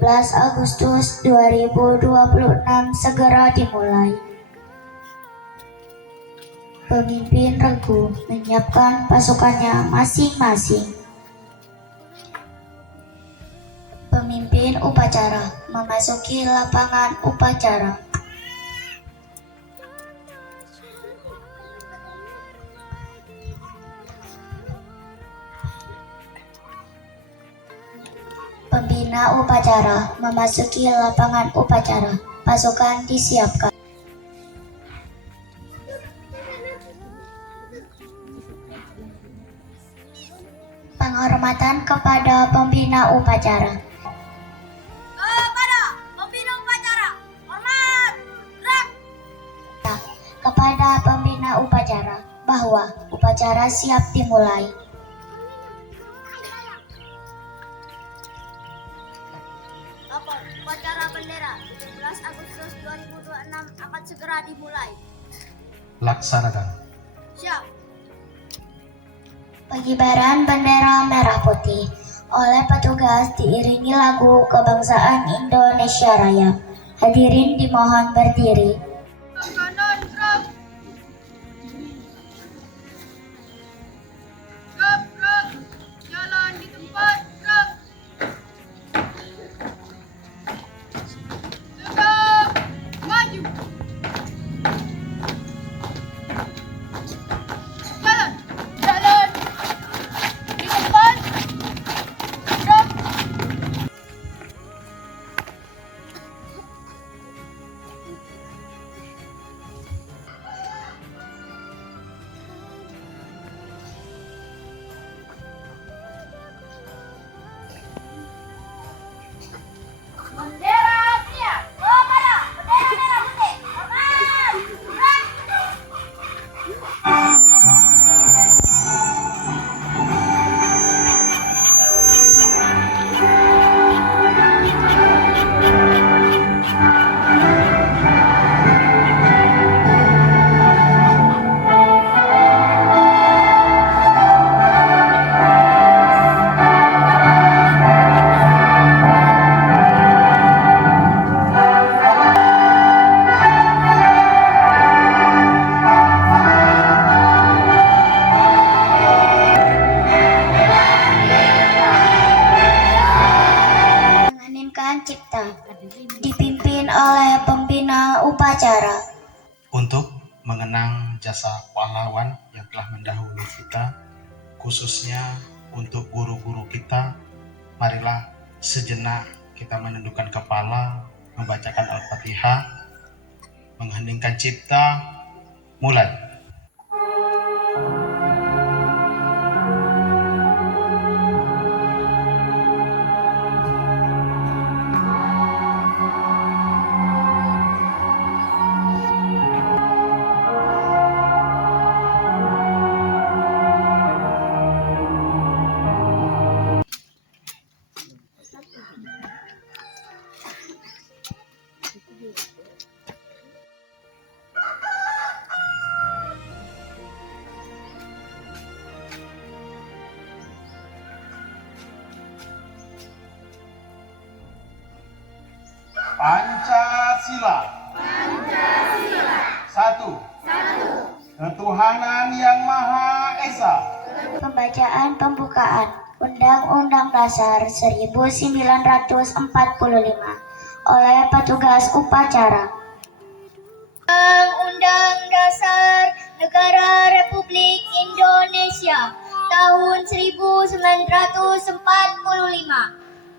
Agustus 2026 segera dimulai. Pemimpin regu menyiapkan pasukannya masing-masing. Pemimpin upacara memasuki lapangan upacara. Pembina upacara memasuki lapangan upacara. Pasukan disiapkan. Penghormatan kepada pembina upacara. Kepada pembina upacara, hormat, gerak. Kepada pembina upacara bahwa upacara siap dimulai. Lapor, upacara bendera 17 Agustus 2026 akan segera dimulai. Laksanakan. Siap. Pengibaran bendera merah putih oleh petugas diiringi lagu kebangsaan Indonesia Raya. Hadirin dimohon berdiri. Kanan gerak. Gerak. Jalan di tempat, gerak. Tegak, maju. Jalan di tempat, gerak. Bendera siap. Kepada bendera merah putih. Hormat, gerak. Menganimkan cipta dipimpin oleh pembina upacara. Untuk mengenang jasa pahlawan yang telah mendahului kita, khususnya untuk guru-guru kita, marilah sejenak kita menundukkan kepala, membacakan Al-Fatihah, mengheningkan cipta, mulai. Pancasila. Satu. Ketuhanan Yang Maha Esa. Pembacaan pembukaan Undang-Undang Dasar 1945 oleh petugas upacara. Undang-Undang Dasar Negara Republik Indonesia tahun 1945.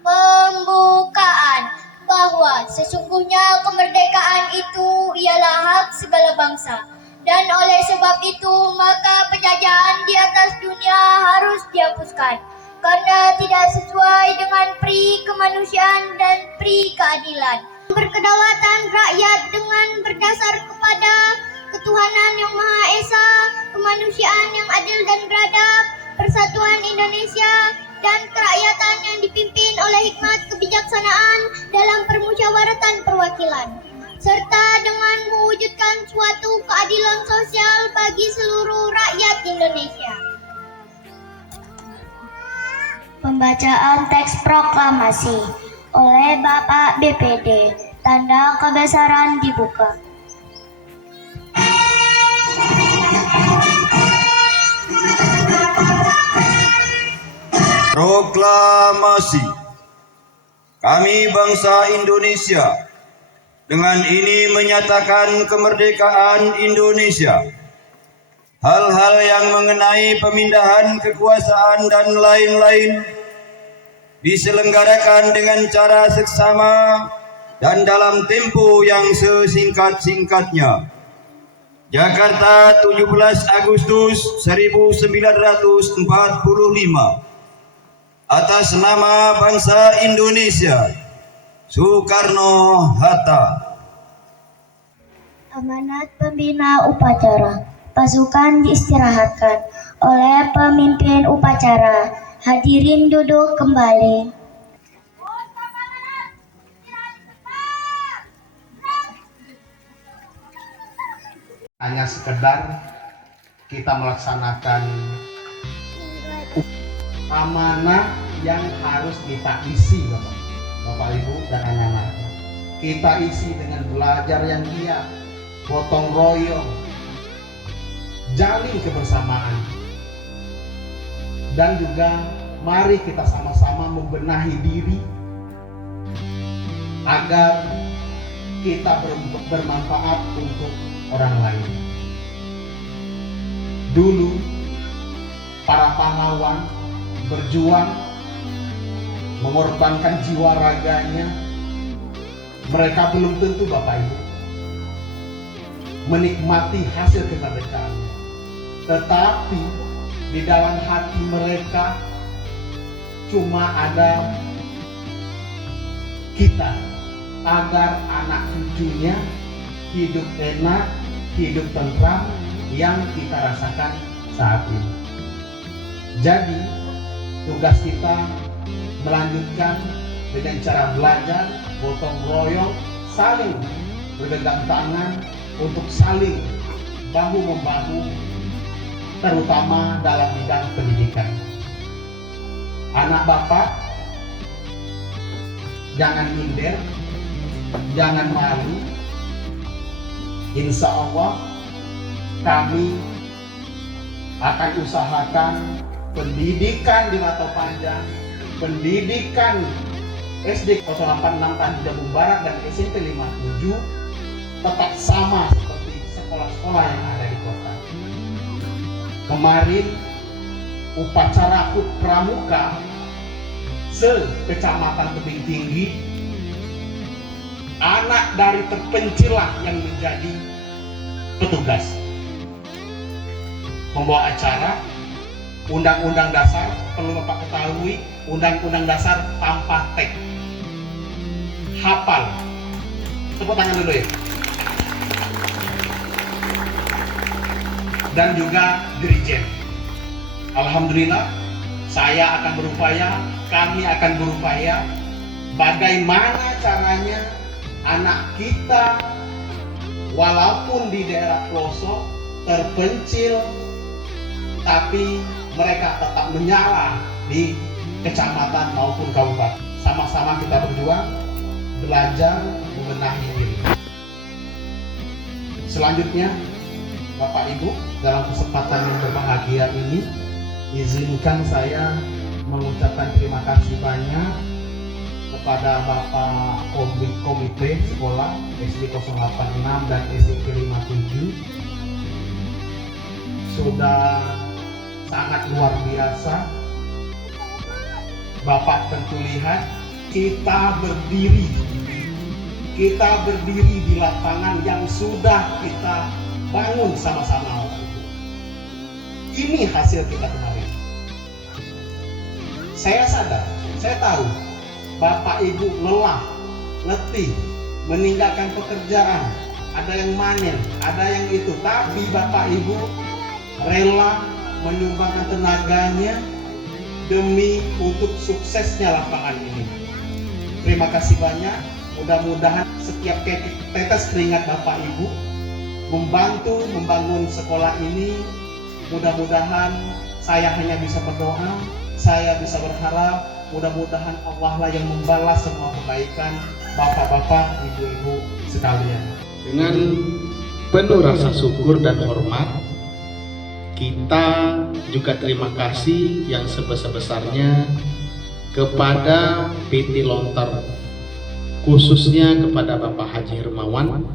Pembukaan bahwa sesungguhnya kemerdekaan itu ialah hak segala bangsa, dan oleh sebab itu maka penjajahan di atas dunia harus dihapuskan karena tidak sesuai dengan pri kemanusiaan dan pri keadilan. Berkedaulatan rakyat dengan berdasar kepada ketuhanan yang Maha Esa, kemanusiaan yang adil dan beradab, persatuan Indonesia, dan kerakyatan yang dipimpin oleh hikmat kebijaksanaan dalam permusyawaratan perwakilan, serta dengan mewujudkan suatu keadilan sosial bagi seluruh rakyat Indonesia. Pembacaan teks proklamasi oleh Bapak BPD. Tanda kebesaran dibuka. Proklamasi. Kami bangsa Indonesia dengan ini menyatakan kemerdekaan Indonesia. Hal-hal yang mengenai pemindahan kekuasaan dan lain-lain diselenggarakan dengan cara seksama dan dalam tempo yang sesingkat-singkatnya. Jakarta, 17 Agustus 1945. Atas nama bangsa Indonesia, Soekarno-Hatta. Amanat pembina upacara. Pasukan diistirahatkan oleh pemimpin upacara. Hadirin duduk kembali. Hanya sekedar kita melaksanakan amanah yang harus kita isi, Bapak Ibu dan anak-anak. Kita isi dengan belajar yang giat, gotong royong, jalin kebersamaan, dan juga mari kita sama-sama membenahi diri agar kita bermanfaat untuk orang lain. Dulu para pahlawan berjuang, mengorbankan jiwa raganya. Mereka belum tentu, Bapak Ibu, menikmati hasil kemerdekaan. Tetapi di dalam hati mereka cuma ada kita, agar anak cucunya hidup enak, hidup tentram yang kita rasakan saat ini. Jadi tugas kita melanjutkan dengan cara belajar, gotong royong, saling berpegang tangan untuk saling bahu-membahu, terutama dalam bidang pendidikan. Anak Bapak, jangan minder, jangan malu. Insya Allah kami akan usahakan pendidikan di Rantau Panjang, pendidikan SD 086 Tanjung Barat dan SMP 57 tetap sama seperti sekolah-sekolah yang ada di kota. Kemarin upacara HUT Pramuka se-Kecamatan Tebing Tinggi, anak dari terpencil lah yang menjadi petugas, membawa acara Undang-Undang Dasar. Perlu Bapak ketahui, Undang-Undang Dasar tanpa teks, hafal. Tepuk tangan dulu ya. Dan juga dirijen. Alhamdulillah, saya akan berupaya, kami akan berupaya bagaimana caranya anak kita walaupun di daerah pelosok terpencil, tapi mereka tetap menyala di kecamatan maupun kabupaten. Sama-sama kita berjuang, belajar membenahi diri. Selanjutnya, Bapak Ibu, dalam kesempatan yang berbahagia ini, izinkan saya mengucapkan terima kasih banyak kepada Bapak Komite Sekolah SD 086 dan SMP 57. Sudah sangat luar biasa. Bapak tentu lihat kita berdiri di lapangan yang sudah kita bangun sama-sama. Ini hasil kita kemarin. Saya sadar, saya tahu Bapak Ibu lelah, letih, meninggalkan pekerjaan, ada yang manen, ada yang itu, tapi Bapak Ibu rela menyumbangkan tenaganya demi untuk suksesnya lapangan ini. Terima kasih banyak. Mudah-mudahan setiap tetes keringat Bapak Ibu membantu membangun sekolah ini. Mudah-mudahan saya hanya bisa berdoa, saya bisa berharap mudah-mudahan Allah lah yang membalas semua kebaikan bapak-bapak, ibu-ibu sekalian. Dengan penuh rasa syukur dan hormat, kita juga terima kasih yang sebesar-besarnya kepada PT Lontar, khususnya kepada Bapak Haji Hermawan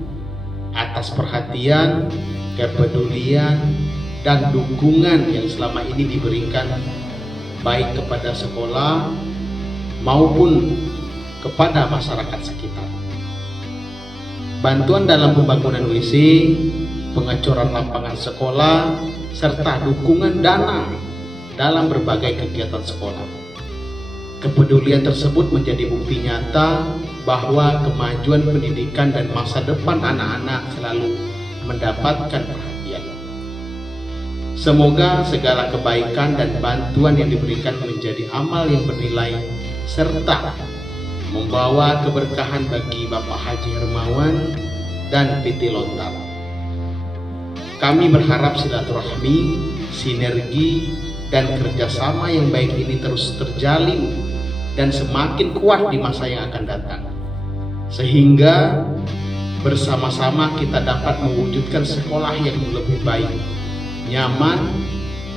atas perhatian, kepedulian, dan dukungan yang selama ini diberikan baik kepada sekolah maupun kepada masyarakat sekitar. Bantuan dalam pembangunan WC, pengecoran lapangan sekolah, serta dukungan dana dalam berbagai kegiatan sekolah. Kepedulian tersebut menjadi bukti nyata bahwa kemajuan pendidikan dan masa depan anak-anak selalu mendapatkan perhatian. Semoga segala kebaikan dan bantuan yang diberikan menjadi amal yang bernilai serta membawa keberkahan bagi Bapak Haji Hermawan dan PT Lontar. Kami berharap silaturahmi, sinergi, dan kerjasama yang baik ini terus terjalin dan semakin kuat di masa yang akan datang, sehingga bersama-sama kita dapat mewujudkan sekolah yang lebih baik, nyaman,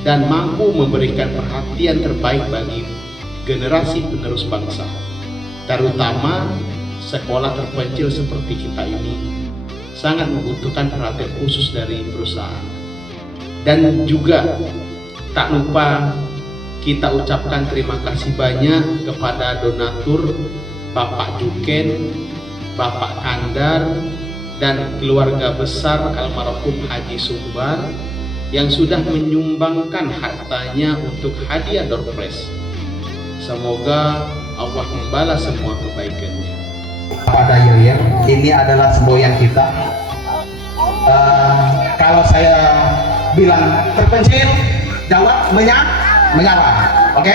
dan mampu memberikan perhatian terbaik bagi generasi penerus bangsa, terutama sekolah terpencil seperti kita ini sangat membutuhkan perhatian khusus dari perusahaan. Dan juga tak lupa kita ucapkan terima kasih banyak kepada donatur Bapak Juken, Bapak Kandar, dan keluarga besar almarhum Haji Sumbar yang sudah menyumbangkan hartanya untuk hadiah door prize. Semoga Allah membalas semua kebaikannya. Pada Yoyer, ini adalah semboyan kita. Kalau saya bilang terpencil, jawab menyala. Oke?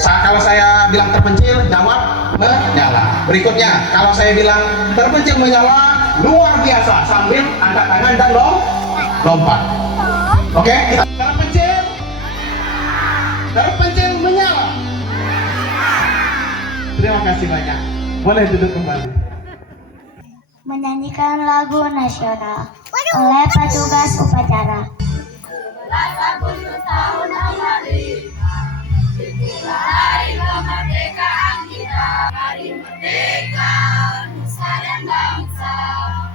Kalau saya bilang terpencil, jawab menyala. Berikutnya, kalau saya bilang terpencil menyala, luar biasa sambil angkat tangan dan lompat. Oke? Terpencil menyala. Terima kasih banyak. Boleh duduk kembali. Menyanyikan lagu nasional oleh petugas upacara. Hari kemerdekaan kita, hari merdeka nusa dan bangsa,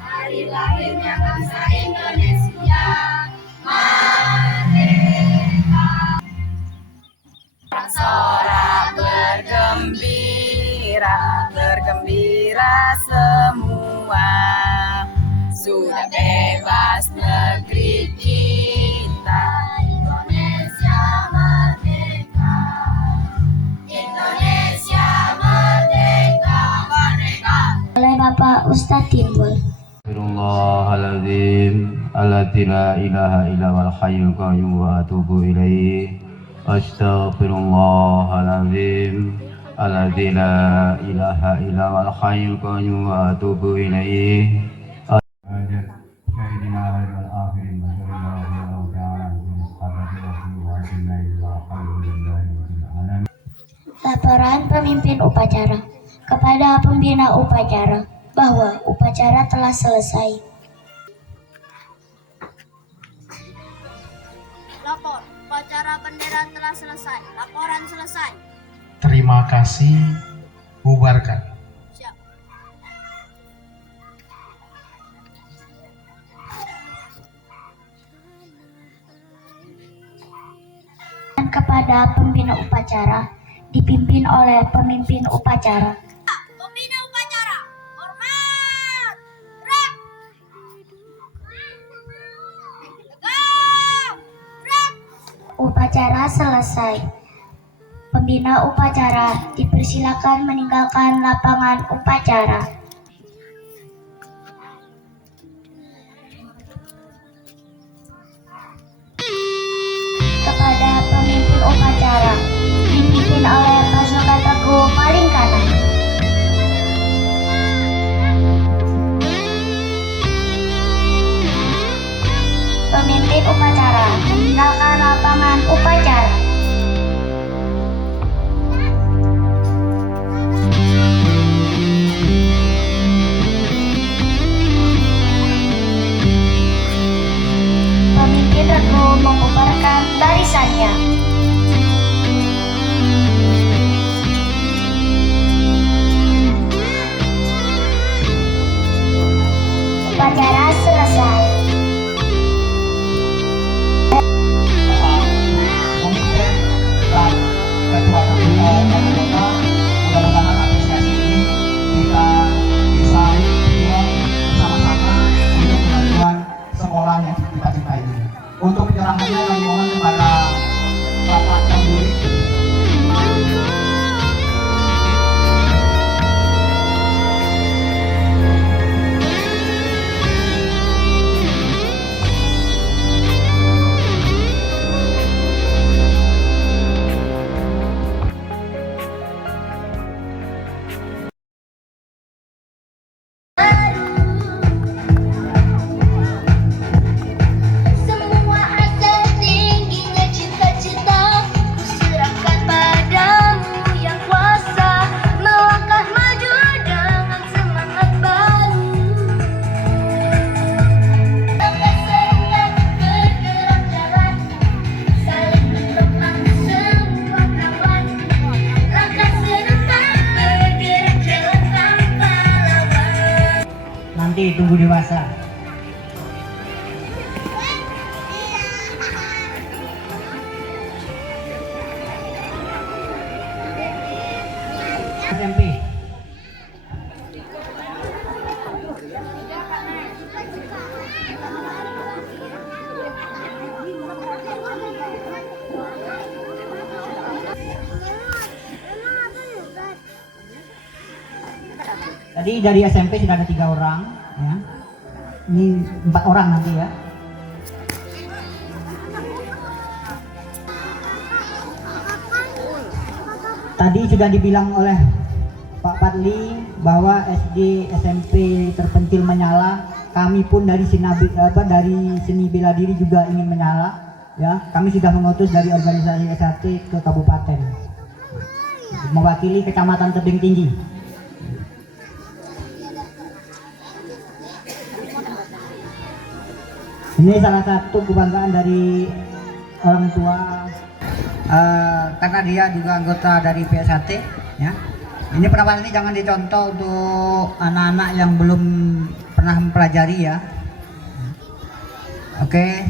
hari lahirnya bangsa Indonesia merdeka. Sorak bergembira semua, sudah bebas negeri kita, Indonesia merdeka. Indonesia merdeka, merdeka. Oleh Bapak Ustadz Timbul. Astaghfirullahaladzim, alladzi la ilaha illa wal hayyul qayyum wa atubu ilaih. Astaghfirullahaladzim, alladzi la ilaha illa wal hayyul qayyum wa atubu ilaih. Laporan pemimpin upacara kepada pembina upacara bahwa upacara telah selesai. Lapor, upacara bendera telah selesai. Laporan selesai. Terima kasih. Bubarkan. Siap. Dan kepada pembina upacara dipimpin oleh pemimpin upacara. Pembina upacara, hormat. Rep. Tegak. Rep. Upacara selesai. Pembina upacara dipersilakan meninggalkan lapangan upacara. Kepada pemimpin upacara dipimpin oleh pasukan Teguh paling kanan. Pemimpin upacara meninggalkan lapangan upacara. SMP. Tadi dari SMP sudah ada 3 orang, ya. Ini 4 orang nanti ya. Tadi sudah dibilang oleh Pak Padli bahwa SD SMP terpencil menyala. Kami pun dari seni bela diri juga ingin menyala. Ya, kami sudah mengutus dari organisasi SAT ke kabupaten, mewakili kecamatan Tebing Tinggi. Ini salah satu kebanggaan dari orang tua, karena dia juga anggota dari PSAT, ya. Ini penawaran ini jangan dicontoh untuk anak-anak yang belum pernah mempelajari, ya. Oke.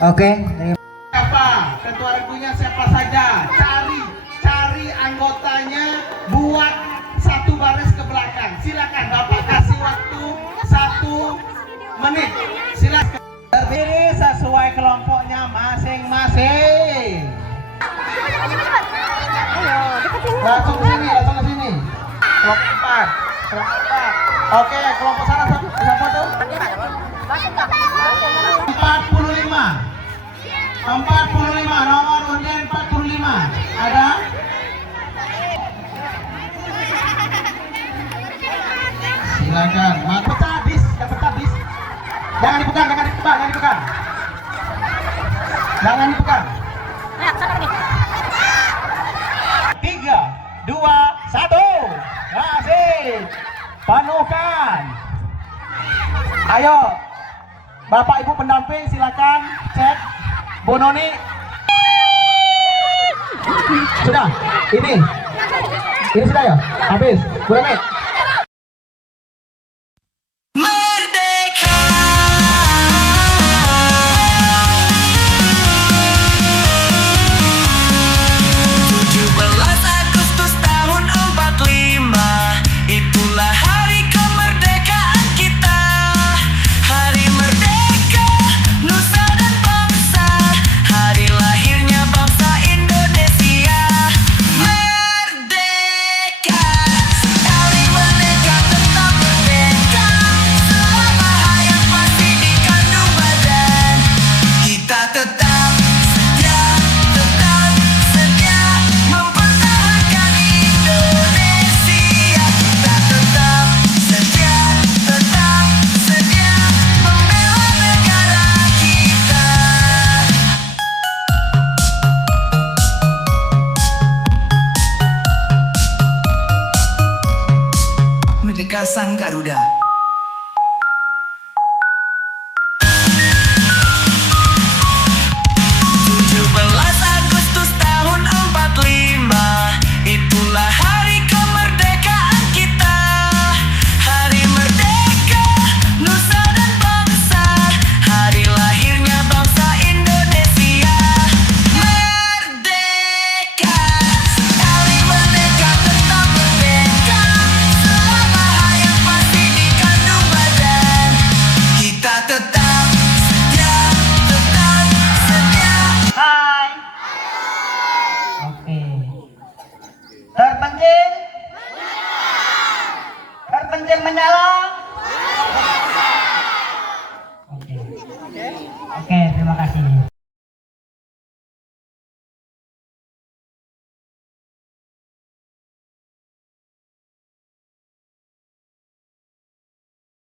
Siapa? Ketua regunya siapa saja? Cari anggotanya, buat 1 baris ke belakang. Silakan Bapak kasih waktu 1 menit. Silakan. Berdiri sesuai kelompoknya masing-masing. Langsung ke sini. Kelompok 4. Oke, kelompok sana siapa tuh? 45, nomor undian 45. Ada? Silakan. Pecah bis. Jangan dipegang. Jangan dipegang. 3, 2, 1. Masih. Panuhkan. Ayo. Bapak Ibu pendamping silakan cek. Bu Noni. Sudah. Ini sudah ya? Habis. Bu Noni. Merdeka Sang Garuda. 17 Agustus tahun 45, itulah hari kemerdekaan kita. Hari merdeka, nusa dan bangsa, hari lahirnya bangsa Indonesia. Merdeka, sekali merdeka tetap merdeka. Selama hayat masih dikandung badan, kita tetap setia, tetap setia. Hai. Oke. Terpencil menyala. Oke, terima kasih.